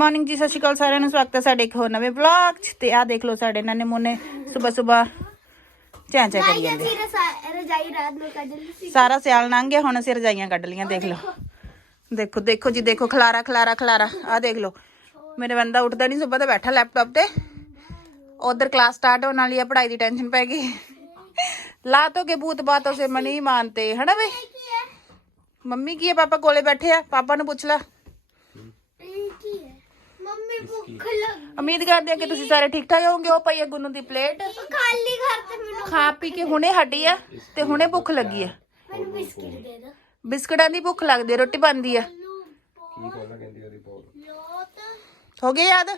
Morning ਜੀ ਸਤਿ ਸ਼੍ਰੀ ਅਕਾਲ ਸਾਰਿਆਂ ਨੂੰ ਸਵਾਗਤ ਹੈ ਸਾਡੇ ਇੱਕ ਹੋਰ ਨਵੇਂ ਵਲੌਗ 'ਚ। ਤੇ ਆਹ ਦੇਖ ਲਓ ਸਾਡੇ ਨਾਨੇ ਮੋਨੇ ਸਵੇਰ ਸਵੇਰ ਚੈਂ ਚੈਂ ਕਰੀ ਜਾਂਦੇ ਅਸੀਂ ਰਸਾ- ਰਜਾਈ ਰਾਤ ਨੂੰ ਕੱਢ ਲਈ ਸੀ। ਸਾਰਾ ਸਿਆਲ ਲੰਘ ਗਿਆ ਹੁਣ ਅਸੀਂ ਰਜਾਈਆਂ ਕੱਢ ਲੀਆਂ ਦੇਖ ਲਓ। ਦੇਖੋ ਦੇਖੋ ਜੀ ਦੇਖੋ ਖਲਾਰਾ ਖਲਾਰਾ ਖਲਾਰਾ। ਆਹ ਦੇਖ ਲਓ ਮੇਰੇ ਬੰਦਾ ਉੱਠਦਾ ਨਹੀਂ ਸਵੇਰ ਦਾ ਬੈਠਾ ਲੈਪਟਾਪ ਤੇ। ਉਧਰ ਕਲਾਸ ਸਟਾਰਟ ਹੋਣ ਵਾਲੀ ਆ ਪੜ੍ਹਾਈ ਦੀ ਟੈਨਸ਼ਨ ਪੈ ਗਈ। ਲਾ ਤੋ ਕੇ ਭੂਤ ਬਾਤੋਂ ਸੇ ਮਨੀ ਮਾਨਤੇ ਹਨਾ ਵੇ ਮੰਮੀ ਕੀ ਹੈ ਪਾਪਾ ਕੋਲੇ ਬੈਠੇ ਆ ਪਾਪਾ ਨੂੰ ਪੁੱਛ ਲੈ। ਉਮੀਦ ਕਰਦੇ ਆ ਕਿ ਤੁਸੀਂ ਸਾਰੇ ਠੀਕ ਠਾਕ ਹੋਵੋਗੇ। ਉਹ ਪਈ ਹੈ ਗੁੰਨੂ ਦੀ ਪਲੇਟ। ਖਾਲੀ ਘਰ ਤੇ ਮੈਨੂੰ ਖਾ ਪੀ ਕੇ ਹੁਣੇ ਹਟੀ ਆ ਤੇ ਹੁਣੇ ਭੁੱਖ ਲੱਗੀ ਆ। ਮੈਨੂੰ ਬਿਸਕਿਟ ਦੇ ਦੋ। ਬਿਸਕਟਾਂ ਦੀ ਭੁੱਖ ਲੱਗਦੀ ਆ ਰੋਟੀ ਬਣਦੀ ਆ। ਲੋਤ ਹੋ ਗਿਆ ਯਾਦ?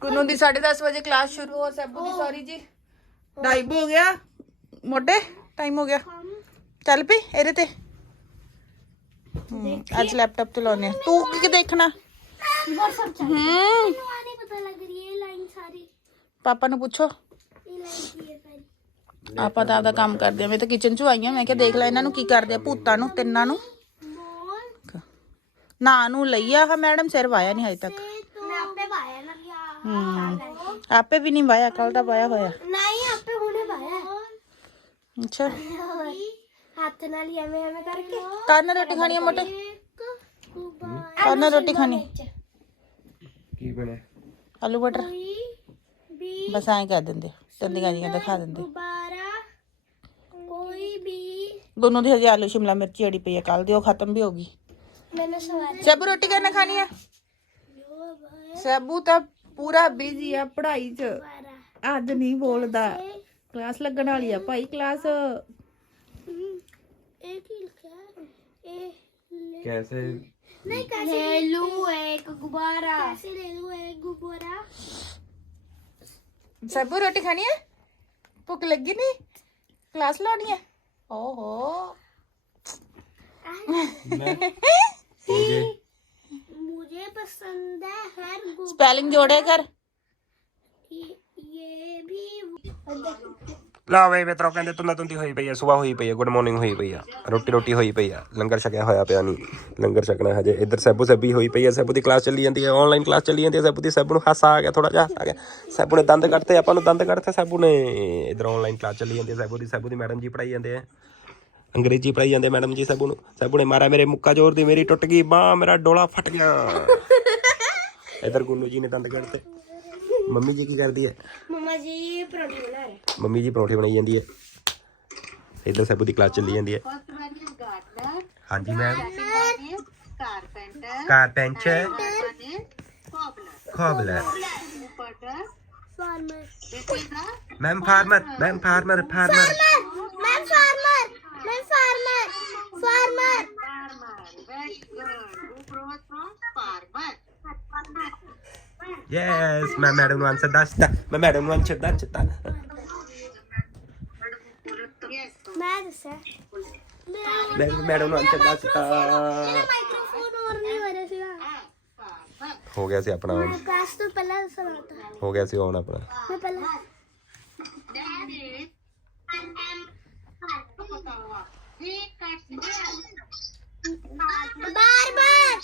ਗੁੰਨੂ ਦੀ 10:30 ਵਜੇ ਕਲਾਸ ਸ਼ੁਰੂ ਹੋ ਸਭੂ ਦੀ ਸੌਰੀ ਜੀ। ਟਾਈਮ ਹੋ ਗਿਆ। ਮੋਟੇ ਟਾਈਮ ਹੋ ਗਿਆ। ਚੱਲ ਪਈ ਇਹਦੇ ਤੇ। ਹਮ, ਅੱਜ ਲੈਪਟਾਪ ਚਲਾਉਨੇ ਆ ਤੂੰ ਕੀ ਦੇਖਣਾ? ਬਹੁਤ ਸਭ ਚੱਲ ਹੂੰ ਮੈਨੂੰ ਆ ਨਹੀਂ ਪਤਾ ਲੱਗ ਰਹੀ ਹੈ ਲਾਈਨ ਸਾਰੀ ਪਾਪਾ ਨੂੰ ਪੁੱਛੋ ਇਹ ਲਾਈਨ ਕੀ ਹੈ ਸਾਰੀ ਆਪਾਂ ਤਾਂ ਆਪਦਾ ਕੰਮ ਕਰਦੇ ਆ ਮੈਂ ਤਾਂ ਕਿਚਨ ਚ ਆਈ ਆ ਮੈਂ ਕਿਹਾ ਦੇਖ ਲੈ ਇਹਨਾਂ ਨੂੰ ਕੀ ਕਰਦੇ ਆ ਭੂਤਾਂ ਨੂੰ ਤਿੰਨਾਂ ਨੂੰ ਮੋਲ ਨਾ ਨੂੰ ਲਈ ਆ ਹਾਂ ਮੈਡਮ ਸਿਰ ਵਾਇਆ ਨਹੀਂ ਹਜੇ ਤੱਕ ਤੇ ਤੂੰ ਮੈਂ ਆਪੇ ਪਾਇਆ ਨਾ ਯਾਰ ਹੂੰ ਆਪੇ ਵੀ ਨਹੀਂ ਵਾਇਆ ਕੱਲ ਦਾ ਵਾਇਆ ਹੋਇਆ ਨਹੀਂ ਆਪੇ ਹੁਣੇ ਪਾਇਆ ਅੱਛਾ ਹੱਥ ਨਾਲ ਹੀ ਐਵੇਂ ਐਵੇਂ ਕਰਕੇ ਕਾਰਨ ਰੋਟੀ ਖਾਣੀ ਆ ਮੋਟੇ ਕਾਰਨ ਰੋਟੀ ਖਾਣੀ? ਕੀ ਬਣਿਆ? ਆਲੂ ਬਟਰ। ਬਸ ਐਂ ਕਰ ਦਿੰਦੇ ਦੰਦੀਆਂ ਜੀਆਂ ਦਿਖਾ ਦਿੰਦੇ। ਗੁਬਾਰਾ ਕੋਈ ਵੀ ਦੋਨੋਂ ਦੀ ਹਜੇ ਆਲੂ ਸ਼ਿਮਲਾ ਮਿਰਚ ਅੜੀ ਪਈ ਆ ਕੱਲ ਦੀ ਉਹ ਖਤਮ ਵੀ ਹੋ ਗਈ। ਮੈਨੂੰ ਸਵਾਲ ਸਭ ਰੋਟੀ ਕਰਨਾ ਖਾਣੀ ਆ? ਸਭੂ ਤਾਂ ਪੂਰਾ ਬਿਜ਼ੀ ਆ ਪੜ੍ਹਾਈ 'ਚ। ਅੱਜ ਨਹੀਂ ਬੋਲਦਾ। ਕਲਾਸ ਲੱਗਣ ਵਾਲੀ ਆ ਭਾਈ ਕਲਾਸ। ਇਹ ਕੀ ਲਿਖਿਆ? ਇਹ ਕੈਸੇ नहीं कैसे ले लूं एक गुब्बारा कैसे ले लूं एक गुब्बारा ਸਭੂ ਰੋਟੀ ਖਾਣੀ ਆ ਭੁੱਖ ਲੱਗੀ ਨਹੀਂ ਕਲਾਸ ਲਾਉਣੀ ਆ ਓਹੋ ਹੋਗੇ मुझे पसंद है हर गुब्बारा ਸਪੈਲਿੰਗ ਜੋੜਿਆ ਕਰ ये, ये भी ਲਾ ਵੇ ਮਿੱਤਰੋ ਕਹਿੰਦੇ ਤੁੰਨਾ ਤੁੰਦੀ ਹੋਈ ਪਈ ਆ ਸਵੇਰ ਹੋਈ ਪਈ ਆ ਗੁੱਡ ਮਾਰਨਿੰਗ ਹੋਈ ਪਈ ਆ ਰੋਟੀ ਰੋਟੀ ਹੋਈ ਪਈ ਆ ਲੰਗਰ ਛਕਿਆ ਹੋਇਆ ਪਿਆ ਨਹੀਂ ਲੰਗਰ ਛਕਣਾ ਹਜੇ ਇੱਧਰ ਸੈਬੂ ਸੈਬੀ ਹੋਈ ਪਈ ਆ ਸੈਬੂ ਦੀ ਕਲਾਸ ਚੱਲੀ ਜਾਂਦੀ ਹੈ ਆਨਲਾਈਨ ਕਲਾਸ ਚੱਲੀ ਜਾਂਦੀ ਹੈ ਸੈਬੂ ਦੀ ਸੈਬੂ ਨੂੰ ਹਾਸਾ ਆ ਗਿਆ ਥੋੜਾ ਜਿਹਾ ਹਾਸਾ ਆ ਗਿਆ ਸੈਬੂ ਨੇ ਦੰਦ ਕੱਢਤੇ ਆਪਾਂ ਨੂੰ ਦੰਦ ਕੱਢਤੇ ਸੈਬੂ ਨੇ ਇੱਧਰ ਆਨਲਾਈਨ ਕਲਾਸ ਚੱਲੀ ਜਾਂਦੀ ਹੈ ਸੈਬੂ ਦੀ ਸੈਬੂ ਦੀ ਮੈਡਮ ਜੀ ਪੜਾਈ ਜਾਂਦੇ ਆ ਅੰਗਰੇਜ਼ੀ ਪੜਾਈ ਜਾਂਦੇ ਮੈਡਮ ਜੀ ਸੈਬੂ ਨੂੰ ਸੈਬੂ ਨੇ ਮਾਰਿਆ ਮੇਰੇ ਮੁੱਕਾ ਜ਼ੋਰ ਦੀ ਮੇਰੀ ਟੁੱਟ ਗਈ ਬਾਹ ਮੇਰਾ ਡੋਲਾ ਫਟ ਗਿਆ ਇੱਧਰ ਗੁੰਨੂ ਜੀ ਨੇ ਦੰਦ ਕੱਢਤੇ ਮੰਮੀ ਜੀ ਕੀ ਕਰਦੀ ਹੈ? ਮਮਾ ਜੀ ਪਰੌਂਠੇ ਬਣਾ ਰਹੇ। ਮੰਮੀ ਜੀ ਪਰੌਂਠੇ ਬਣਾਈ ਜਾਂਦੀ ਹੈ। ਇੱਧਰ ਸੈਬੂ ਦੀ ਕਲਾਸ ਚੱਲੀ ਜਾਂਦੀ ਹੈ। ਫਸਟ ਵਨ ਇਜ਼ ਗਾਰਡਨਰ ਹਾਂਜੀ ma'am second one is carpenter carpenter one is cobbler cobbler ਕੂਪਰਟਰ farmer this is the ma'am farmer ma'am farmer farmer ਮੈਂ ਫਾਰਮਰ ਮੈਂ farmer farmer farmer very good. Who brought from? Farmer. Yes ਮੈਂ madam ਨੂੰ answer ਦੱਸਦਾ ਮੈਂ madam ਨੂੰ answer ਦੱਸਦਾ ਮੈਂ ਦੱਸਿਆ ਮੈਂ ਮੈਡਮ ਨੂੰ ਆਨਸਰ ਦੱਸਦਾ ਮਾਈਕ੍ਰੋਫੋਨ ਹੋਰ ਨਹੀਂ ਹੋ ਰਿਹਾ ਸੀਗਾ ਹੋ ਗਿਆ ਸੀ ਆਪਣਾ on। ਮੈਂ ਕਾਸ਼ ਤੋਂ ਪਹਿਲਾਂ ਸੁਣਾਤਾ ਹੋ ਗਿਆ ਸੀ ਔਨ ਆਪਣਾ ਮੈਂ ਪਹਿਲਾਂ ਬਾਰ ਬਾਰ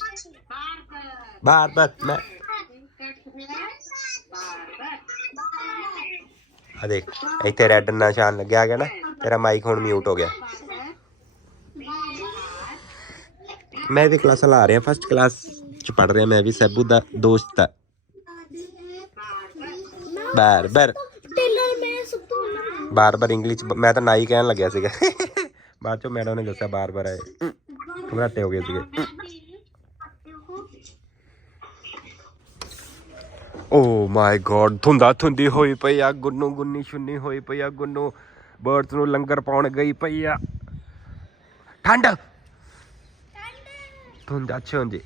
ਬਾਰ ਬਾਰ ਮੈਂ ਆ ਦੇਖ, ਇੱਥੇ ਰੈੱਡ ਨਿਸ਼ਾਨ ਲੱਗਿਆ ਹੈਗਾ ਨਾ, ਤੇਰਾ ਮਾਈਕ ਹੁਣ ਮਿਊਟ ਹੋ ਗਿਆ। ਮੈਂ ਵੀ ਕਲਾਸਾਂ ਲਾ ਰਿਹਾ ਫਸਟ ਕਲਾਸ ਚ ਪੜ ਰਿਹਾ ਮੈਂ ਵੀ, ਸੈਬੂ ਦਾ ਦੋਸਤ ਆ। ਬਾਰ ਬਾਰ ਟੇਲਰ ਮੈਂ ਸਭ ਤੋਂ ਬਾਰ ਬਾਰ ਇੰਗਲਿਸ਼ ਮੈਂ ਤਾਂ ਨਾਈ ਕਹਿਣ ਲੱਗਿਆ ਸੀਗਾ। ਬਾਅਦ ਚੋਂ ਮੈਡਮ ਨੇ ਦੱਸਿਆ ਬਾਰ ਬਾਰ ਆਏ। ਘਬਰਾਟੇ ਹੋ ਗਏ ਸੀਗੇ। ਓ ਮਾਈ ਗੋਡ ਧੁੰਦਾ ਧੁੰਦੀ ਹੋਈ ਪਈ ਆ ਗੁੰਨੂ ਗੁੰਨੀ ਛੁੰਨੀ ਹੋਈ ਪਈ ਆ ਗੁੰਨੂ। ਬਰਡਸ ਨੂੰ ਲੰਗਰ ਪਾਉਣ ਗਈ ਪਈ ਆ। ਠੰਡ! ਧੁੰਦਾ ਛੁੰਦੀ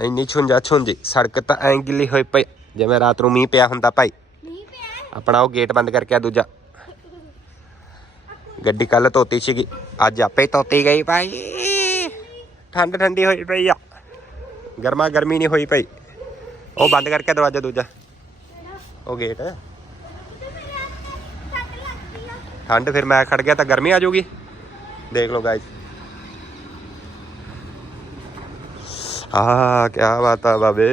ਇੰਨੀ ਛੁੰਜਾ ਛੁੰਜੀ ਸੜਕ ਤਾਂ ਐਂ ਗਿੱਲੀ ਹੋਈ ਪਈ ਜਿਵੇਂ ਰਾਤ ਨੂੰ ਮੀਂਹ ਪਿਆ ਹੁੰਦਾ ਭਾਈ। ਆਪਣਾ ਉਹ ਗੇਟ ਬੰਦ ਕਰਕੇ ਆ ਦੂਜਾ। ਗੱਡੀ ਕੱਲ ਧੋਤੀ ਸੀਗੀ ਅੱਜ ਆਪੇ ਧੋਤੀ ਗਈ ਭਾਈ। ਠੰਡ ਠੰਡੀ ਹੋਈ ਪਈ ਆ। ਗਰਮਾ ਗਰਮੀ ਨਹੀਂ ਹੋਈ ਪਈ। ਉਹ ਬੰਦ ਕਰਕੇ ਦਰਵਾਜ਼ਾ ਦੂਜਾ। ਉਹ ਗੇਟ ਠੰਡ ਫਿਰ ਮੈਂ ਖੜ ਗਿਆ ਤਾਂ ਗਰਮੀ ਆ ਜਾਊਗੀ। ਦੇਖ ਲਓ ਗਾਇਸ ਆ ਕੀ ਬਾਤ ਆ ਬਾਬੇ।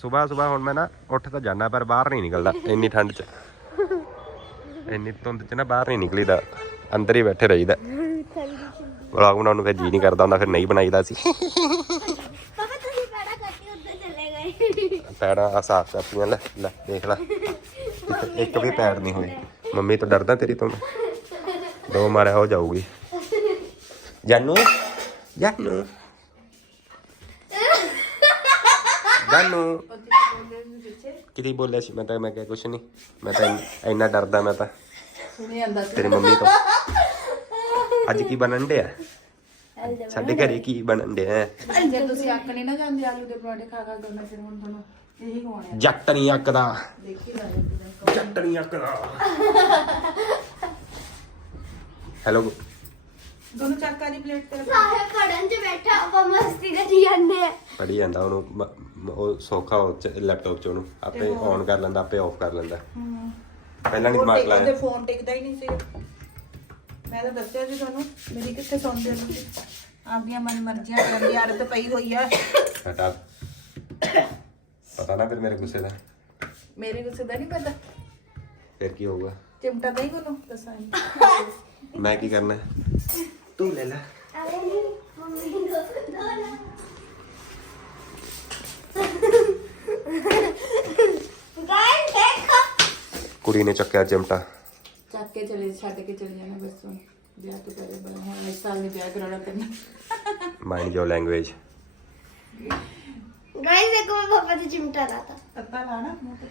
ਸਵੇਰ ਸਵੇਰ ਹੁਣ ਮੈਂ ਨਾ ਉੱਠ ਤਾਂ ਜਾਣਾ ਪਰ ਬਾਹਰ ਨਹੀਂ ਨਿਕਲਦਾ ਇੰਨੀ ਠੰਡ 'ਚ। ਇੰਨੀ ਧੁੰਦ 'ਚ ਨਾ ਬਾਹਰ ਨਹੀਂ ਨਿਕਲੀਦਾ। ਅੰਦਰ ਹੀ ਬੈਠੇ ਰਹੀਦਾ। ਵਲੌਗ ਬਣਾਉਣ ਨੂੰ ਫਿਰ ਜੀ ਨਹੀਂ ਕਰਦਾ ਹੁੰਦਾ ਫਿਰ ਨਹੀਂ ਬਣਾਈਦਾ ਸੀ ਪਾਪਾ ਤੁਸੀਂ ਬੜਾ ਕੱਟੀ ਉੱਧਰ ਚਲੇ ਗਏ ਪੈੜਾਂ ਆ ਸਾਫ਼ ਕਰਤੀਆਂ ਲੈ ਲੈ ਦੇਖ ਲੈ। ਇੱਕ- ਇੱਕ ਵੀ ਪੈੜ ਨਹੀਂ ਹੋਈ। ਮੰਮੀ ਤੋਂ ਡਰਦਾ ਤੇਰੀ ਤੋਂ? ਦੋ ਮਾਰਿਆ ਹੋ ਜਾਊਗੀ। ਜਾਨੂ ਜਾਨੂ। ਜਾਨੂ। ਕਿਹਦੀ ਬੋਲਿਆ ਸੀ ਮੈਂ ਤਾਂ ਮੈਂ ਕਿਹਾ ਕੁਛ ਨਹੀਂ। ਮੈਂ ਤਾਂ ਇੰਨ- ਇੰਨਾ ਡਰਦਾ ਮੈਂ ਤਾਂ। ਸੁਣੀ ਜਾਂਦਾ ਤੇਰੀ ਮੰਮੀ ਤੋਂ। ਅੱਜ ਕੀ ਬਣਨ ਡਿਆ? ਸਾਡੇ ਘਰੇ ਕੀ ਬਣਨ ਡਿਆ? ਜੇ ਤੁਸੀਂ ਅੱਕ ਨਹੀਂ ਨਾ ਜਾਂਦੇ ਆਲੂ ਦੇ ਪਰੌਂਠੇ ਖਾ ਖਾ ਕੇ ਮੈਂ ਫਿਰ ਹੁਣ ਤੁਹਾਨੂੰ ਇਹੀ ਖਵਾਉਣੇ ਜੱਟ ਨਹੀਂ ਅੱਕਦਾ ਦੇਖੀ ਜਾ ਜੱਟ ਨਹੀਂ ਅੱਕਦਾ ਹੈਲੋ ਦੋਨੋਂ ਚੱਕਾ ਦੀ ਪਲੇਟ ਤੇ ਸਾਰੇ ਖੜਨ 'ਚ ਬੈਠਾ ਆਪਾਂ ਮਸਤੀ ਕਰੀ ਜਾਂਦੇ ਆ। ਪੜੀ ਜਾਂਦਾ ਉਹਨੂੰ ਮ- ਮ- ਉਹ ਸੌਖਾ ਉਹ ਲੈਪਟਾਪ 'ਚ ਉਹਨੂੰ ਆਪੇ ਔਨ ਕਰ ਲੈਂਦਾ ਆਪੇ ਆਫ ਕਰ ਲੈਂਦਾ। ਪਹਿਲਾਂ ਨਹੀਂ ਦਿਮਾਗ ਉਹਦੇ ਲਾਇਆ। ਫੋਨ ਟਿਕਦਾ ਹੀ ਨਹੀਂ ਸੀ। ਮੈਂ ਤਾਂ ਦੱਸਿਆ ਸੀ ਤੁਹਾਨੂੰ ਮੇਰੀ ਕਿੱਥੇ ਸੁਣਦੇ ਹੋ ਤੁਸੀਂ ਆਪਦੀਆਂ ਮਨ ਮਰਜ਼ੀਆਂ ਕਰਨ ਦੀ ਆਦਤ ਪਈ ਹੋਈ ਆ। ਹਟਾ। ਪਤਾ ਨਾ ਫਿਰ ਮੇਰੇ ਗੁੱਸੇ ਦਾ ਮੇਰੇ ਗੁੱਸੇ ਦਾ ਨਹੀਂ ਪਤਾ ਫਿਰ ਕੀ ਹੋਊਗਾ ਚਿਮਟਾ ਨਹੀਂ ਕੋਲੋਂ ਦੱਸਾਂ ਮੈਂ ਕੀ ਕਰਨਾ ਤੂੰ ਲੈ ਲੈ ਅਰੇ ਨਹੀਂ ਮੰਮੀ ਨੂੰ ਦੋ ਨਾ ਗਾਇਸ ਦੇਖੋ ਕੁੜੀ ਨੇ ਚੱਕਿਆ ਚਿਮਟਾ ਚੱਕ ਕੇ ਚਲੇ ਛੱਡ ਕੇ ਚਲੇ ਜਾਣਾ ਬਸ ਹੁਣ ਵਿਆਹ ਤੋਂ ਪਹਿਲੇ ਬੜਾ ਹੁਣ ਇਸ ਸਾਲ ਨਹੀਂ ਵਿਆਹ ਕਰਾਉਣਾ ਪੈਣਾ ਮਾਈਂਡ ਯੋਰ ਲੈਂਗੁਏਜ ਗਾਇਸ ਦੇਖੋ ਮੈਂ ਪਾਪਾ ਦੀ ਚਿਮਟਾ ਲਾਤਾ ਤੱਤਾ ਲਾਣਾ ਮੂੰਹ ਤੇ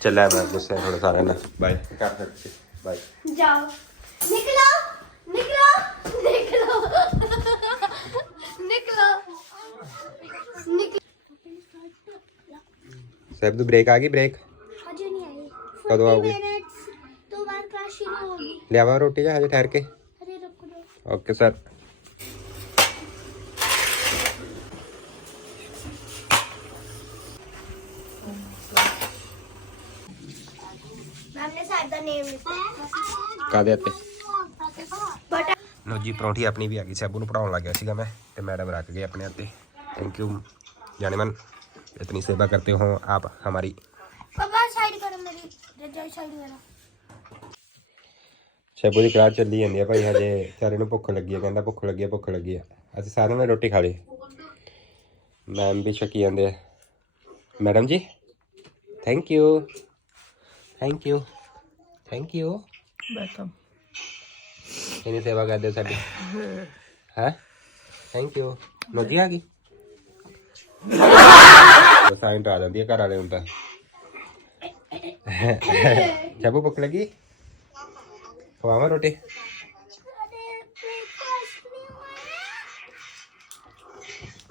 ਚੱਲਿਆ ਮੈਂ ਗੁੱਸੇ ਥੋੜਾ ਸਾਰਿਆਂ ਨਾਲ ਬਾਏ ਕਰ ਸਕਦੇ ਬਾਏ ਜਾਓ ਨਿਕਲੋ ਨਿਕਲੋ ਨਿਕਲੋ ਨਿਕਲੋ ਨਿਕਲੋ ਸਭ ਤੋਂ ਬ੍ਰੇਕ ਆ ਗਈ ਬ੍ਰੇਕ ਅਜੇ ਨਹੀਂ ਆਈ ਕਦੋਂ ਆਓਗੇ? ਮਿੰਟਸ ਤੋਂ ਬਾਅਦ ਕਲਾਸ ਸ਼ੁਰੂ ਹੋਗੀ ਲਿਆਵਾ ਰੋਟੀ ਜਾਂ ਹਜੇ ਠਹਿਰ ਕੇ ਅਰੇ ਰੁਕ ਜਾਓ ਓਕੇ ਸਰ ਮੈਮ ਨੇ ਸਾਡਾ ਨੇਮ ਲਿਖਿਆ ਕਾਦੇ ਉੱਤੇ ਬਟ ਲੋ ਜੀ ਪਰੌਂਠੀ ਆਪਣੀ ਵੀ ਆ ਗਈ ਸੈਬੂ ਨੂੰ ਪੜਾਉਣ ਲੱਗ ਗਿਆ ਸੀਗਾ ਮੈਂ ਤੇ ਮੈਡਮ ਰੱਖ ਗਏ अपने हत्ते थैंक यू जाने मन इतनी सेवा करते हो आप हमारी ਪਾਪਾ ਸਾਈਡ ਕਰੋ ਮੇਰੀ ਰਜਾਈ ਸਾਈਡ ਮੇਰਾ ਸੈਬੂ ਦੀ ਕਲਾਸ ਚੱਲੀ ਜਾਂਦੀ ਆ ਭਾਈ ਹਜੇ ਚਾਰੇ ਨੂੰ ਭੁੱਖ ਲੱਗੀ ਆ ਕਹਿੰਦਾ ਭੁੱਖ ਲੱਗੀ ਆ ਭੁੱਖ ਲੱਗੀ ਆ ਅਸੀਂ ਸਾਰਿਆਂ ਨੇ ਰੋਟੀ ਖਾ ਲਈ ਮੈਮ ਵੀ ਛਕੀ ਜਾਂਦੇ ਆ ਮੈਡਮ ਜੀ thank you thank you thank you welcome ਇਹਨੀ ਸੇਵਾ ਕਰਦੇ ਸਾਡੀ ਹੈ ਥੈਂਕ ਯੂ ਨੋਜੀ ਆ ਗਈ ਸਾਈਨ ਆ ਜਾਂਦੀ ਹੈ ਘਰ ਵਾਲੇ ਤਾਂ ਜੱਬੂ ਭੁੱਖ ਲੱਗੀ ਖਵਾਵਾਂ ਰੋਟੀ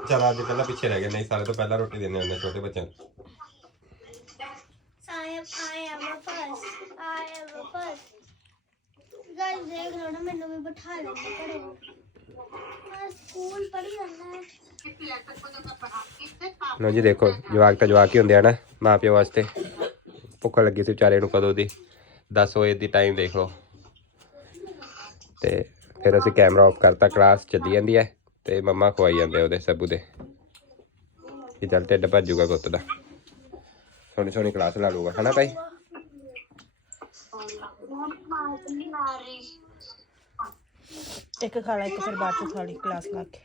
ਚਲ ਅੱਜ ਪਹਿਲਾਂ ਪਿੱਛੇ ਰਹਿ ਗਏ ਨਹੀਂ ਸਾਰੇ ਤੋਂ ਪਹਿਲਾਂ ਰੋਟੀ ਦਿੰਦੇ ਹੁੰਦੇ ਛੋਟੇ ਬੱਚਿਆਂ ਨੂੰ I am I am a first. I am a first. Guys ਦੇਖ ਲਓ ਨਾ ਮੈਨੂੰ ਵੀ ਬਿਠਾ ਲੈਂਦੇ ਘਰੇ ਮੈਂ ਸਕੂਲ ਪੜ੍ਹ ਜਾਂਦਾ ਲੋ ਜੀ ਦੇਖੋ, ਜਵਾਕ ਤਾਂ ਜਵਾਕ ਹੀ ਹੁੰਦੇ ਆ ਨਾ ਮਾਂ ਪਿਓ ਵਾਸਤੇ। ਭੁੱਖ ਲੱਗੀ ਸੀ ਵਿਚਾਰੇ ਨੂੰ ਕਦੋਂ ਦੀ? 10 ਵਜੇ ਦੀ ਟਾਈਮ ਦੇਖ ਲਓ। ਤੇ ਫਿਰ ਅਸੀਂ ਕੈਮਰਾ ਆਫ ਕਰਤਾ ਕਲਾਸ ਚੱਲੀ ਜਾਂਦੀ ਹੈ ਤੇ ਮੰਮਾ ਖਵਾਈ ਜਾਂਦੇ ਉਹਦੇ ਸਭੂ ਦੇ। ਇਹ ਚੱਲ ਢਿੱਡ ਭੱਜੂਗਾ ਪੁੱਤ ਦਾ। ਸੋਹਣੀ ਸੋਹਣੀ ਕਲਾਸ ਲਾ ਲੂਗਾ ਹਨਾ ਭਾਈ? ਇੱਕ ਖਾ ਲੈ ਇੱਕ ਫਿਰ ਬਾਅਦ ਚ ਖਾ ਲਈ ਕਲਾਸ ਲਾ ਕੇ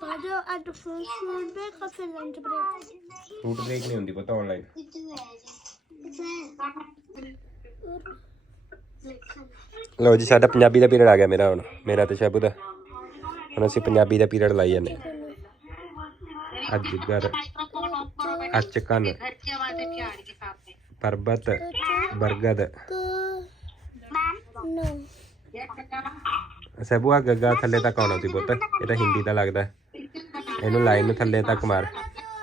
ਬਾਜੋ ਅੱਜ ਫੋਨ ਫੋਨ ਤੇ ਕਾਫੀ ਲੰਚ ਬ੍ਰੇਕ ਫੂਡ ਬ੍ਰੇਕ ਨਹੀਂ ਹੁੰਦੀ ਪਤਾ ਆਨਲਾਈਨ ਲਓ ਜੀ ਸਾਡਾ ਪੰਜਾਬੀ ਦਾ ਪੀਰੀਅਡ ਆ ਗਿਆ ਮੇਰਾ ਹੁਣ ਮੇਰਾ ਤੇ ਸ਼ਾਬੂ ਦਾ ਹੁਣ ਅਸੀਂ ਪੰਜਾਬੀ ਦਾ ਪੀਰੀਅਡ ਲਾਈ ਜਾਂਦੇ ਅੱਜ ਜਿੱਦਰ ਅੱਜ ਕੰਨ ਪਰਬਤ ਬਰਗਦ ਸੈਬੂ ਆ ਗੱਗਾ ਥੱਲੇ ਤੱਕ ਆਉਣਾ ਸੀ ਪੁੱਤ। ਇਹ ਤਾਂ ਹਿੰਦੀ ਦਾ ਲੱਗਦਾ। ਇਹਨੂੰ ਲਾਈਨ ਨੂੰ ਥੱਲੇ ਤੱਕ ਮਾਰ।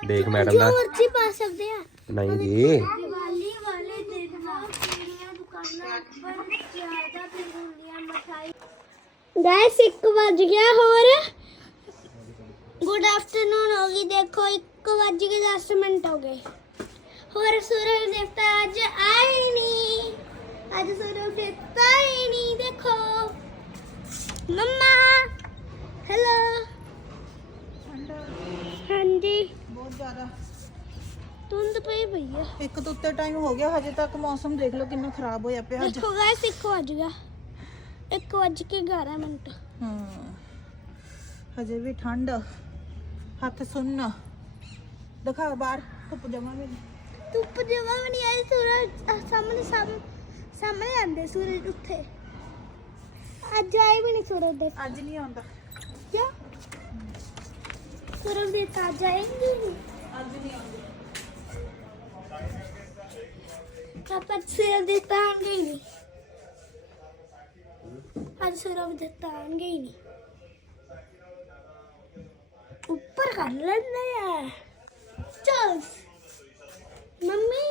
ਦੇਖ ਮੈਡਮ ਦਾ। ਮਰਜ਼ੀ ਪਾ ਸਕਦੇ ਆ। ਨਹੀਂ ਜੀ। ਦੀਵਾਲੀ ਵਾਲੇ ਦਿਨ ਨਾ ਕਿਹੜੀਆਂ ਦੁਕਾਨਾਂ ਪਰ ਜ਼ਿਆਦਾ ਭੀੜ ਹੁੰਦੀ ਆ ਮਠਾਈ ਗਾਇਸ 1 ਵਜ ਗਿਆ ਹੋਰ। ਗੁੱਡ ਆਫਟਰਨੂਨ ਹੋ ਗਈ। ਦੇਖੋ 1 ਵਜ ਕੇ 10 ਮਿੰਟ ਹੋ ਗਏ। ਹੋਰ ਸੂਰਜ ਦੇਵਤਾ ਅੱਜ ਆਏ ਨਹੀਂ ਅੱਜ ਸੂਰਜ ਦੇਵਤਾ ਆਏ ਨਹੀਂ ਦੇਖੋ। ਮੰਮਾ। ਹੈਲੋ ਹਾਂਜੀ। ਬਹੁਤ ਜ਼ਿਆਦਾ। ਧੁੰਦ ਪਈ ਪਈ ਆ। ਇੱਕ ਤੋਂ ਉੱਤੇ ਟਾਈਮ ਹੋ ਗਿਆ ਹਜੇ ਤੱਕ ਮੌਸਮ ਦੇਖ ਲਓ ਕਿੰਨਾ ਖਰਾਬ ਹੋਇਆ ਪਿਆ ਅੱਜ। ਦੇਖੋ ਗਾਇਸ 1 ਵਜ ਗਿਆ। 1 ਵਜ ਕੇ 11 ਮਿੰਟ। ਹਾਂ। ਹਜੇ ਵੀ ਠੰਡ। ਹੱਥ ਸੁੰਨ। ਦਿਖਾ ਬਾਹਰ ਧੁੱਪ ਜਮਾ ਵੀ ਨਹੀਂ ਧੁੱਪ ਜਮਾ ਵੀ ਨਹੀਂ ਆਈ ਸੂਰਜ ਸਾਹਮਣੇ ਸਾਹਮ- ਸਾਹਮਣੇ ਆਂਦੇ ਸੂਰਜ ਉੱਥੇ। ਅੱਜ ਆਏ ਵੀ ਨਹੀਂ ਸੂਰਜ ਦੇ ਅੱਜ ਨਹੀਂ ਆਉਂਦਾ। ਕਿਆ ਸੂਰਜ ਦੇ ਤਾਂ ਜਾਏਂਗੇ ਅੱਜ ਨਹੀਂ ਆਉਂਦਾ। ਆਪਾਂ ਸੂਰਜ ਦੇ ਤਾਂ ਆਂਗੇ ਨਹੀਂ ਅੱਜ ਸੂਰਜ ਦੇ ਤਾਂ ਆਂਗੇ ਹੀ ਨਹੀਂ ਉੱਪਰ ਕਰ ਲੈਂਦੇ ਆ। ਚਲ। ਮੰਮੀ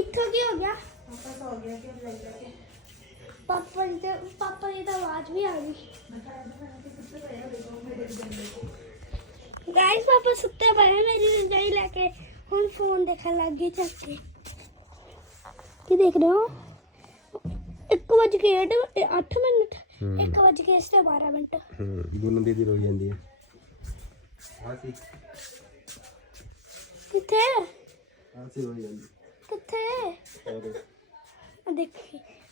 ਇੱਥੋਂ ਕੀ ਹੋ ਗਿਆ? ਆਪਾਂ ਸੌ ਗਿਆ ਕਿ ਲੈ ਲੈ ਕੇ। ਪਾਪਾ ਜੀ ਤੇ ਪਾਪਾ ਜੀ ਦਾ ਆਵਾਜ਼ ਵੀ ਆ ਗਈ। ਗਾਇਸ ਪਾਪਾ ਸੁੱਤੇ ਪਏ ਨੇ ਮੇਰੀ ਰਜਾਈ ਲੈ ਕੇ ਹੁਣ ਫੋਨ ਦੇਖਣ ਲੱਗ ਗਏ ਚੱਕ ਕੇ ਕੀ ਦੇਖ ਰਹੇ ਹੋ? 1 ਵਜ ਕੇ 8 ਮਿੰਟ 1 ਵਜ ਕੇ ਇਸ ਤੇ 12 ਮਿੰਟ। ਹੂੰ ਗੁੰਨ ਦੀਦੀ ਰੋਈ ਜਾਂਦੀ ਹੈ ਆ ਸੀ ਕਿੱਥੇ? ਆ ਸੀ ਰੋਈ ਜਾਂਦੀ। ਕਿੱਥੇ? ਦੇਖੀ।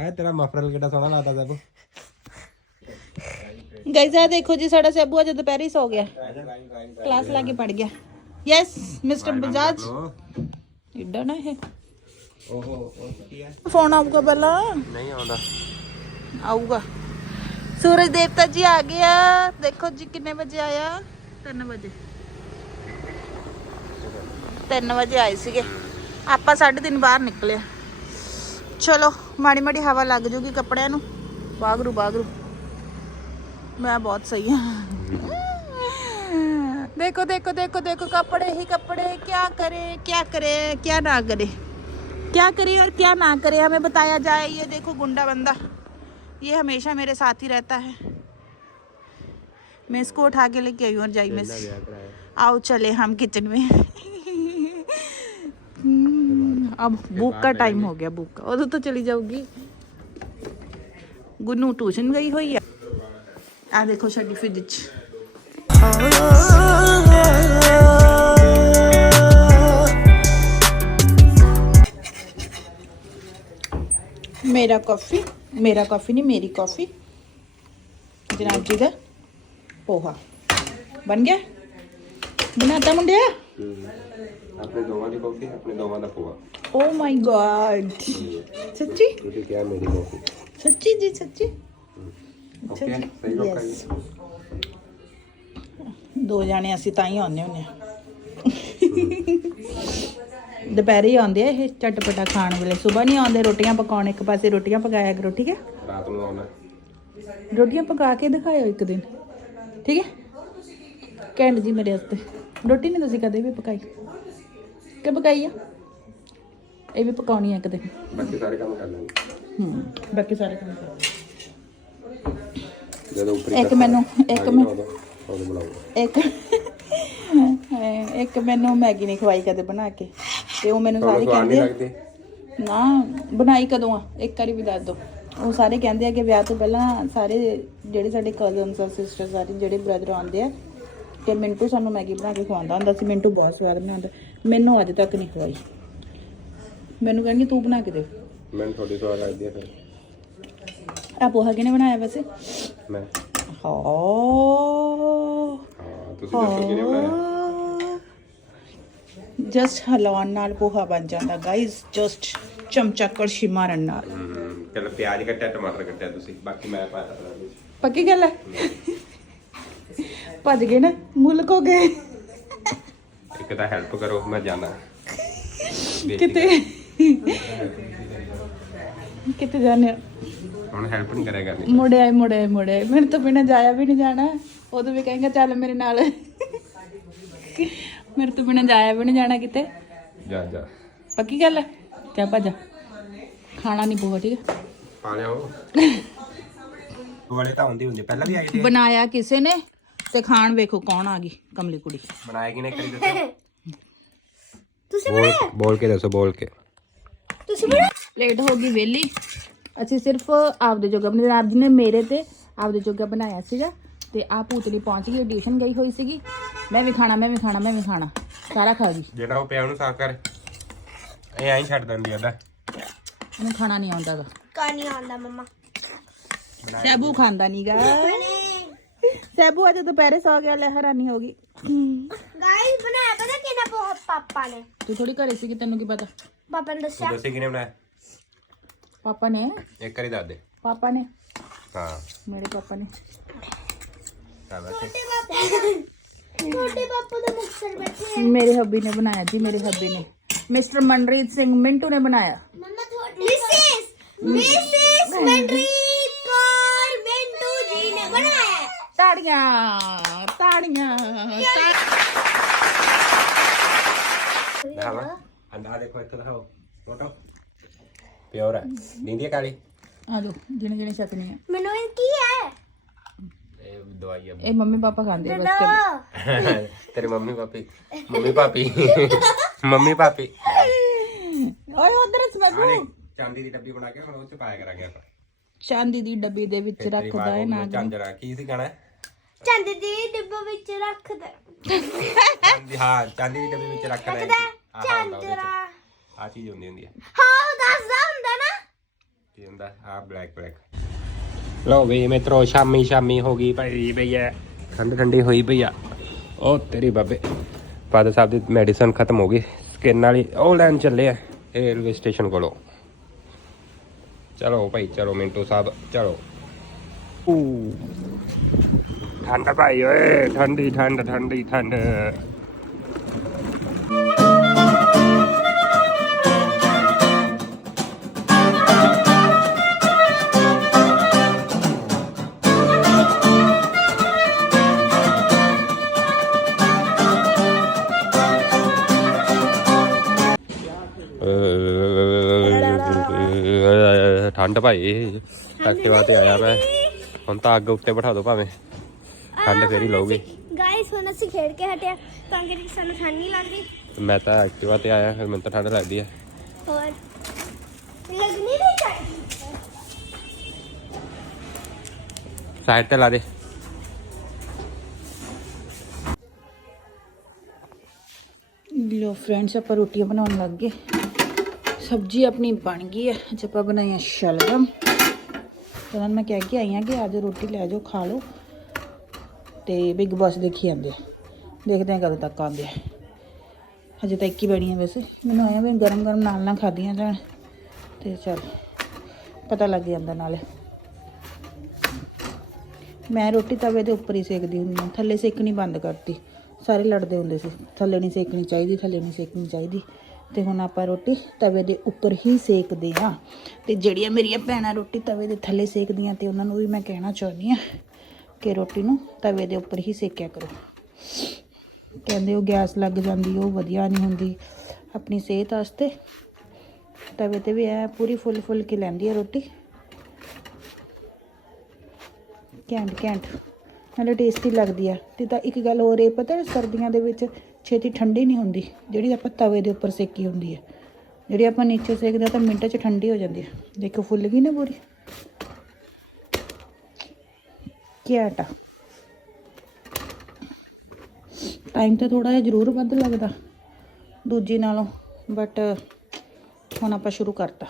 ਆ ਤੇਰਾ ਮਫਰਲ ਕਿੱਡਾ ਸੋਹਣਾ ਲੱਗਦਾ ਸਭ ਗਾਇਜ਼ ਆ ਦੇਖੋ ਜੀ ਸਾਡਾ ਸੈਬੂ ਅੱਜ ਦੁਪਹਿਰੇ ਹੀ ਸੌ ਗਿਆ ਕਲਾਸ ਲਾ ਕੇ ਪੜ ਗਿਆ ਯੈਸ ਮਿਸਟਰ ਬਜਾਜ ਇੱਡਾ ਨਾ ਇਹ ਓਹੋ ਉਹ ਕੀ ਹੈ ਫੋਨ ਆਊਗਾ ਪਹਿਲਾਂ ਨਹੀਂ ਆਉਂਦਾ ਆਊਗਾ ਸੂਰਜ ਦੇਵਤਾ ਜੀ ਆ ਗਿਆ ਦੇਖੋ ਜੀ ਕਿੰਨੇ ਵਜੇ ਆਇਆ 3 ਵਜੇ 3 ਵਜੇ ਆਏ ਸੀਗੇ ਆਪਾਂ 3:30 ਬਾਹਰ ਨਿਕਲਿਆ ਚਲੋ ਮਾੜੀ ਮਾੜੀ ਹਵਾ ਲੱਗ ਜੂਗੀ ਕੱਪੜਿਆਂ ਨੂੰ ਬਾਗਰੂ ਬਾਗਰੂ ਮੈਂ ਬਹੁਤ ਸਹੀ ਹਾਂ देखो देखो देखो देखो कपड़े ही कपड़े क्या करे क्या करे क्या ना करे क्या करे और क्या ना करे हमें बताया जाए ये देखो गुंडा बंदा ये हमेशा मेरे साथ ही रहता है मैं इसको उठा के लेके आई हूँ और जाई में से। ਵਿਆਹ ਕਰਾਇਆ आओ चले हम किचन में हम्म, अब बुक का टाइम हो गया बुक का उधर तो चली जाऊगी गुन्नू ट्यूशन गई हुई है आ देखो साडी फ्रिज च मेरा कॉफी मेरा कॉफी नहीं मेरी कॉफी जनाब जी का पोहा बन गया बनाता मुंडिया ਆਪਣੇ ਦੋਵਾਂ ਦੀ ਕਾਫੀ ਆਪਣੇ ਦੋਵਾਂ ਦਾ ਪੋਆ ਓ ਮਾਈ ਗॉड ਸੱਚੀ ਤੁਸੀਂ ਕਿਹਾ ਮੇਰੀ ਕਾਫੀ ਸੱਚੀ ਜੀ ਸੱਚੀ ਦੋ ਜਾਣੇ ਅਸੀਂ ਤਾਂ ਹੀ ਆਉਂਦੇ ਹੁੰਨੇ ਆ ਦੁਪਹਿਰੇ ਆਉਂਦੇ ਆ ਇਹ ਚਟਪਟਾ ਖਾਣ ਵੇਲੇ। ਸਵੇਰ ਨਹੀਂ ਆਉਂਦੇ ਰੋਟੀਆਂ ਪਕਾਉਣ ਇੱਕ ਪਾਸੇ ਰੋਟੀਆਂ ਪਕਾਇਆ ਕਰੋ ਠੀਕ ਹੈ? ਰਾਤ ਨੂੰ ਆਉਣਾ। ਰੋਟੀਆਂ ਪਕਾ ਕੇ ਦਿਖਾਇਓ ਇੱਕ ਦਿਨ। ਠੀਕ ਹੈ? ਕੈਂਡ ਜੀ ਮੇਰੇ ਵਾਸਤੇ। ਰੋਟੀ ਨਹੀਂ ਤੁਸੀਂ ਕਦੇ ਵੀ ਪਕਾਈ? ਕਿ ਪਕਾਈ ਆ? ਇਹ ਵੀ ਪਕਾਉਣੀ ਆ ਇੱਕ ਦਿਨ। ਬਾਕੀ ਸਾਰੇ ਕੰਮ ਕਰ ਲਾਂਗੇ। ਹੂੰ ਬਾਕੀ ਸਾਰੇ ਕੰਮ ਕਰੋ ਜਦੋਂ ਉੱਪਰ ਇੱਕ ਮੈਨੂੰ ਇੱਕ ਮੈਂ ਉਦੋਂ ਬੁਲਾਓ ਇੱਕ ਇੱਕ ਮੈਨੂੰ ਮੈਗੀ ਨਹੀਂ ਖਵਾਈ ਕਦੇ ਬਣਾ ਕੇ। ਤੇ ਉਹ ਮੈਨੂੰ ਸਾਰੇ ਕਹਿੰਦੇ ਨਹੀਂ ਆ ਲੱਗਦੇ? ਨਾ ਬਣਾਈ ਕਦੋਂ ਆ? ਇੱਕ ਵਾਰੀ ਵੀ ਦੱਸ ਦੋ। ਉਹ ਸਾਰੇ ਕਹਿੰਦੇ ਆ ਕਿ ਵਿਆਹ ਤੋਂ ਪਹਿਲਾਂ ਸਾਰੇ ਜਿਹੜੇ ਸਾਡੇ ਕਜ਼ਨਸ ਆ ਸਿਸਟਰ ਸਾਰੇ ਜਿਹੜੇ ਬ੍ਰਦਰ ਆਉਂਦੇ ਆ ਤੇ ਮਿੰਟੂ ਸਾਨੂੰ ਮੈਗੀ ਬਣਾ ਕੇ ਖਵਾਉਂਦਾ ਹੁੰਦਾ ਸੀ। ਮਿੰਟੂ ਬਹੁਤ ਸਵਾਦ ਬਣਾਉਂਦਾ। ਮੈਨੂੰ ਅੱਜ ਤੱਕ ਨਹੀਂ ਖਵਾਈ। ਮੈਨੂੰ ਕਹਿੰਦੀ ਤੂੰ ਬਣਾ ਕੇ ਦੇ। ਮੈਨੂੰ ਤੁਹਾਡੀ ਸਵਾਦ ਲੱਗਦੀ ਹੈ ਫਿਰ। ਆ ਪੋਹਾ ਕਿਨੇ ਬਣਾਇਆ ਵੈਸੇ? ਮੈਂ। ਹਾਂ। ਹਾਂ ਤੁਸੀਂ ਦੱਸੋ ਕਿਹਨੇ ਬਣਾਇਆ? ਜਸਟ ਹਲਾਉਣ ਨਾਲ ਪੋਹਾ ਬਣ ਜਾਂਦਾ ਗਾਇਸ ਜਸਟ ਚਮਚਾ ਕੜਛੀ ਮਾਰਨ ਨਾਲ। ਹਮ, ਚਲ ਪਿਆਜ਼ ਕੱਟਿਆ ਟਮਾਟਰ ਕੱਟਿਆ ਤੁਸੀਂ ਬਾਕੀ ਮੈਂ ਪਾਤਾ ਪਤਾ ਵਿੱਚ ਪੱਕੀ ਗੱਲ ਹੈ? ਭੱਜ ਗਏ ਨਾ ਮੁਲਕ ਹੋ ਗਏ। ਇੱਕ ਤਾਂ ਹੈਲਪ ਕਰੋ ਮੈਂ ਜਾਣਾ। ਕਿਤੇ ਕਿਤੇ ਜਾਣੇ ਹੁਣ ਹੈਲਪ ਨਹੀਂ ਕਰਿਆ ਕਰਨੀ। ਮੁੜੇ ਆਏ ਮੁੜੇ ਆਏ ਮੁੜੇ ਆਏ। ਮੈਨੂੰ ਤਾਂ ਬਿਨਾਂ ਜਾਇਆ ਵੀ ਨਹੀਂ ਜਾਣਾ। ਉਦੋਂ ਵੀ ਕਹੇਗਾ ਚੱਲ ਮੇਰੇ ਨਾਲ। ਮੇਰੇ ਤੋਂ ਬਿਨਾਂ ਜਾਇਆ ਵੀ ਨਹੀਂ ਜਾਣਾ ਕਿਤੇ। ਜਾ ਜਾ। ਪੱਕੀ ਗੱਲ? ਹੈ ਚੱਲ ਭੱਜ ਖਾਣਾ ਨਹੀਂ ਬਹੁਤ ਠੀਕ ਹੈ ਪਾ ਲਿਆਓ ਵਾਲੇ ਤਾਂ ਹੁੰਦੀ ਹੁੰਦੀ। ਪਹਿਲਾਂ ਵੀ ਆਈ ਸੀ। ਬਣਾਇਆ ਕਿਸੇ ਨੇ ਤੇ ਖਾਣ ਵੇਖੋ ਕੌਣ ਆ ਗਈ ਕਮਲੀ ਕੁੜੀ। ਬਣਾਇਆ ਕਿ ਨਹੀਂ ਕਰੀ ਦੱਸੋ। ਤੁਸੀਂ ਬੋਲ ਬੋਲ ਕੇ ਦੱਸੋ ਬੋਲ ਕੇ। ਤੁਸੀਂ ਬਣਾ ਪਲੇਟ ਹੋ ਗਈ ਵੇਲੀ ਅਸੀਂ ਸਿਰਫ ਆਪਦੇ ਜੋਗਾ ਆਪਣੇ ਜਨਾਬ ਜੀ ਨੇ ਮੇਰੇ ਤੇ ਆਪਦੇ ਜੋਗਾ ਬਣਾਇਆ ਸੀਗਾ ਤੇ ਆ ਪੂਤਲੀ ਪਹੁੰਚ ਗਈ ਟਿਊਸ਼ਨ ਗਈ ਹੋਈ ਸੀਗੀ। ਮੈਂ ਵੀ ਖਾਣਾ ਮੈਂ ਵੀ ਖਾਣਾ ਮੈਂ ਵੀ ਖਾਣਾ। ਸਾਰਾ ਖਾ ਗਈ। ਜਿਹੜਾ ਉਹ ਪਿਆ ਉਹਨੂੰ ਸਾਫ਼ ਕਰ। ਇਹ ਐਂ ਛੱਡ ਦਿੰਦੀ ਆਦਾ ਉਹਨੂੰ ਖਾਣਾ ਨਹੀਂ ਆਉਂਦਾਗਾ। ਕਾਨੀ ਆਉਂਦਾ ਮਮਾ। ਸੈਬੂ ਖਾਂਦਾ ਨਹੀਂਗਾ ਸੈਬੂ ਅੱਜ ਦੁਪਹਿਰੇ ਸੌ ਗਿਆ ਲੈ ਹੈਰਾਨੀ ਹੋ ਗਈ। ਗਾਇਸ ਬਣਾਇਆ ਪਤਾ ਕਿਹਨਾਂ ਬਹੁਤ ਪਾਪਾ ਨੇ? ਤੂੰ ਥੋੜੀ ਘਰੇ ਸੀ ਕਿ ਤੈਨੂੰ ਕੀ ਪਤਾ? ਪਾਪਾ ਨੇ ਦੱਸਿਆ ਦੱਸੇ ਕਿਨੇ ਬਣਾਇਆ ਪਾਪਾ ਨੇ ਇੱਕ ਵਾਰੀ ਦੱਸ ਦੇ ਪਾਪਾ ਨੇ ਹਾਂ ਮੇਰੇ ਪਾਪਾ ਨੇ ਹਾਂ ਬਸ ਛੋਟੇ ਪਾਪਾ ਦਾ ਮੁਕਸਰ ਬੈਠੇ ਮੇਰੇ ਹੱਬੀ ਨੇ ਬਣਾਇਆ ਜੀ ਮੇਰੇ ਹੱਬੀ ਨੇ ਮਿਸਟਰ ਮਨਰੀਤ ਸਿੰਘ ਮਿੰਟੂ ਨੇ ਬਣਾਇਆ ਮਮਾ ਥੋੜੀ ਮਿਸਿਸ ਮਿਸਿਸ ਮਨਰੀਤ ਕੌਰ ਮਿੰਟੂ ਜੀ ਨੇ ਬਣਾਇਆ ਹੈ। ਤਾੜੀਆਂ ਤਾੜੀਆਂ ਤਾ- ਦਿਖਾਵਾ ਅੰਦਾ ਦੇਖੋ ਇੱਥੇ ਦਿਖਾਓ ਫੋਟੋ ਪਿਓਰ ਹੈ ਨੀਂਦੀ ਹੈ ਕਾਲੀ ਆ ਜਾਓ ਜਿਹਨੇ ਜਿਹਨੇ ਛਕਣੀ ਹੈ ਮੈਨੂੰ ਇਹ ਕੀ ਹੈ ਇਹ ਦਵਾਈ ਆ ਇਹ ਮੰਮੀ ਪਾਪਾ ਖਾਂਦੇ ਆ ਬਸ ਕਦੇ। ਤੇਰੇ ਮੰਮੀ ਪਾਪੀ ਮੰਮੀ ਪਾਪੀ ਮੰਮੀ ਪਾਪੀ ਓਏ ਉਧਰ ਸਮੈਗੂ ਦੇਖ, ਚਾਂਦੀ ਦੀ ਡੱਬੀ ਬਣਾ ਕੇ ਹੁਣ ਉਹ ਚ ਪਾਇਆ ਕਰਾਂਗੇ ਆਪਾਂ ਚਾਂਦੀ ਦੀ ਡੱਬੀ ਦੇ ਵਿੱਚ ਰੱਖਦਾ ਹੈ ਨੂੰ ਚਾਂਜਰਾ ਕੀ ਸੀ ਗਾਣਾ ਚੰਦ ਦੀ ਡੱਬਾ ਵਿੱਚ ਰੱਖ ਦੇ ਚਾਂਦੀ ਹਾਂ ਚਾਂਦੀ ਦੀ ਡੱਬੀ ਵਿੱਚ ਰੱਖ ਲੈ ਚਾਂਦਰਾ ਆ ਚੀਜ਼ ਹੁੰਦੀ ਹੁੰਦੀ ਹੈ ਹਾਂ ਉਹ ਦੱਸਦਾ ਹੁੰਦਾ ਨਾ ਕੀ ਹੁੰਦਾ ਆ ਬਲੈਕ ਬਲੈਕ ਲਓ ਵੀ ਮਿੱਤਰੋ ਸ਼ਾਮੀ ਸ਼ਾਮੀ ਹੋ ਗਈ ਭਾਈ ਪਈ ਐ ਠੰਡ ਠੰਡੀ ਹੋਈ ਪਈ ਆ ਉਹ ਤੇਰੀ ਬਾਬੇ ਫਾਦਰ ਸਾਹਿਬ ਦੀ ਮੈਡੀਸਨ ਖਤਮ ਹੋ ਗਈ ਸਕਿਨ ਵਾਲੀ ਉਹ ਲੈਣ ਚੱਲੇ ਆ ਰੇਲਵੇ ਸਟੇਸ਼ਨ ਕੋਲੋਂ ਚਲੋ ਭਾਈ ਚਲੋ ਮਿੰਟੂ ਸਾਹਿਬ ਚਲੋ ਊ ਠੰਡ ਭਾਈ ਓਏ ਠੰਡੀ ਠੰਡ ਠੰਡੀ ਠੰਡ ਠੰਡ ਭਾਈ। ਐਕਟਿਵਾ ਤੇ ਆਇਆ ਮੈਂ। ਹੁਣ ਤਾਂ ਅੱਗ ਉੱਤੇ ਬਿਠਾ ਦੋ ਭਾਵੇਂ। ਠੰਡ ਫੇਰ ਹੀ ਲਊਗੀ। ਗਾਇਸ ਹੁਣ ਅਸੀਂ ਖੇਡ ਕੇ ਹਟਿਆ ਤਾਂ ਕਿ ਸਾਨੂੰ ਠੰਡ ਨਹੀਂ ਲੱਗਦੀ। ਮੈਂ ਤਾਂ ਐਕਟਿਵਾ ਤੇ ਆਇਆ ਫਿਰ ਮੈਨੂੰ ਤਾਂ ਠੰਡ ਲੱਗਦੀ ਹੈ ਹੋਰ। ਲੱਗਣੀ ਨਹੀਂ ਚਾਹੀਦੀ। ਸਾਈਡ ਤੇ ਲਾ ਦੇ। ਲੋ ਫਰੈਂਡਸ ਆਪਾਂ ਰੋਟੀਆਂ ਬਣਾਉਣ ਲੱਗ ਗਏ। ਸਬਜ਼ੀ ਆਪਣੀ ਬਣ ਗਈ ਹੈ। ਅੱਜ ਆਪਾਂ ਬਣਾਈਆਂ ਸ਼ਲਗਮ। ਤਾਂ ਮੈਂ ਕਹਿ ਕੇ ਆਈ ਹਾਂ ਕਿ ਅੱਜ ਰੋਟੀ ਲੈ ਜਾਓ, ਖਾ ਲਓ। ਤੇ ਬਿਗ ਬਾਸ ਦੇਖੀ ਜਾਂਦੇ ਦੇਖਦੇ ਹਾਂ ਕਦੋਂ ਤੱਕ ਆਉਂਦੇ ਹਜੇ ਤਾਂ ਇੱਕ ਹੀ ਬਣੀ ਹੈ ਵੈਸੇ। ਮੈਨੂੰ ਆਇਆ ਵੀ ਗਰਮ ਗਰਮ ਨਾਲ ਨਾਲ ਖਾਧੀਆਂ ਜਾਣ। ਤੇ ਚਲ, ਪਤਾ ਲੱਗ ਜਾਂਦਾ ਨਾਲੇ। ਮੈਂ ਰੋਟੀ ਤਵੇ ਦੇ ਉੱਪਰ ਹੀ ਸੇਕਦੀ ਹੁੰਦੀ ਹਾਂ। ਥੱਲੇ ਸੇਕਣੀ ਬੰਦ ਕਰਤੀ। ਸਾਰੇ ਲੜਦੇ ਹੁੰਦੇ ਸੀ। ਥੱਲੇ ਨਹੀਂ ਸੇਕਣੀ ਚਾਹੀਦੀ, ਥੱਲੇ ਨਹੀਂ ਸੇਕਣੀ ਚਾਹੀਦੀ। ਤੇ ਹੁਣ ਆਪਾਂ ਰੋਟੀ ਤਵੇ ਦੇ ਉੱਪਰ ਹੀ ਸੇਕਦੇ ਹਾਂ। ਤੇ ਜਿਹੜੀਆਂ ਮੇਰੀਆਂ ਭੈਣਾਂ ਰੋਟੀ ਤਵੇ ਦੇ ਥੱਲੇ ਸੇਕਦੀਆਂ ਤੇ ਉਹਨਾਂ ਨੂੰ ਵੀ ਮੈਂ ਕਹਿਣਾ ਚਾਹੁੰਦੀ ਹਾਂ ਕਿ ਰੋਟੀ ਨੂੰ ਤਵੇ ਦੇ ਉੱਪਰ ਹੀ ਸੇਕਿਆ ਕਰੋ। ਕਹਿੰਦੇ ਉਹ ਗੈਸ ਲੱਗ ਜਾਂਦੀ, ਉਹ ਵਧੀਆ ਨਹੀਂ ਹੁੰਦੀ। ਆਪਣੀ ਸਿਹਤ ਵਾਸਤੇ ਤਵੇ ਤੇ ਵੀ ਐ ਪੂਰੀ ਫੁੱਲ ਫੁੱਲ ਕੇ ਲੈਂਦੀ ਆ ਰੋਟੀ। ਘੈਂਟ ਘੈਂਟ। ਨਾਲੇ ਟੇਸਟੀ ਲੱਗਦੀ ਆ। ਤੇ ਤਾਂ ਇੱਕ ਗੱਲ ਹੋਰ, ਇਹ ਪਤਾ ਸਰਦੀਆਂ ਦੇ ਵਿੱਚ ਛੇਤੀ ਠੰਡੀ ਨਹੀਂ ਹੁੰਦੀ, ਜਿਹੜੀ ਆਪਾਂ ਤਵੇ ਦੇ ਉੱਪਰ ਸੇਕੀ ਹੁੰਦੀ ਹੈ। ਜਿਹੜੀ ਆਪਾਂ ਨੀਚੇ ਸੇਕਦੇ ਹਾਂ ਤਾਂ ਮਿੰਟਾਂ 'ਚ ਠੰਡੀ ਹੋ ਜਾਂਦੀ ਹੈ। ਦੇਖੋ, ਫੁੱਲ ਗਈ ਨਾ ਪੂਰੀ। ਘੈਂਟ ਆ ਟਾਈਮ ਤਾਂ ਥੋੜਾ ਜਿਹਾ ਜ਼ਰੂਰ ਵੱਧ ਲੱਗਦਾ, ਦੂਜੀ ਨਾਲੋਂ ਬਟ ਹੁਣ ਆਪਾਂ ਸ਼ੁਰੂ ਕਰਤਾ।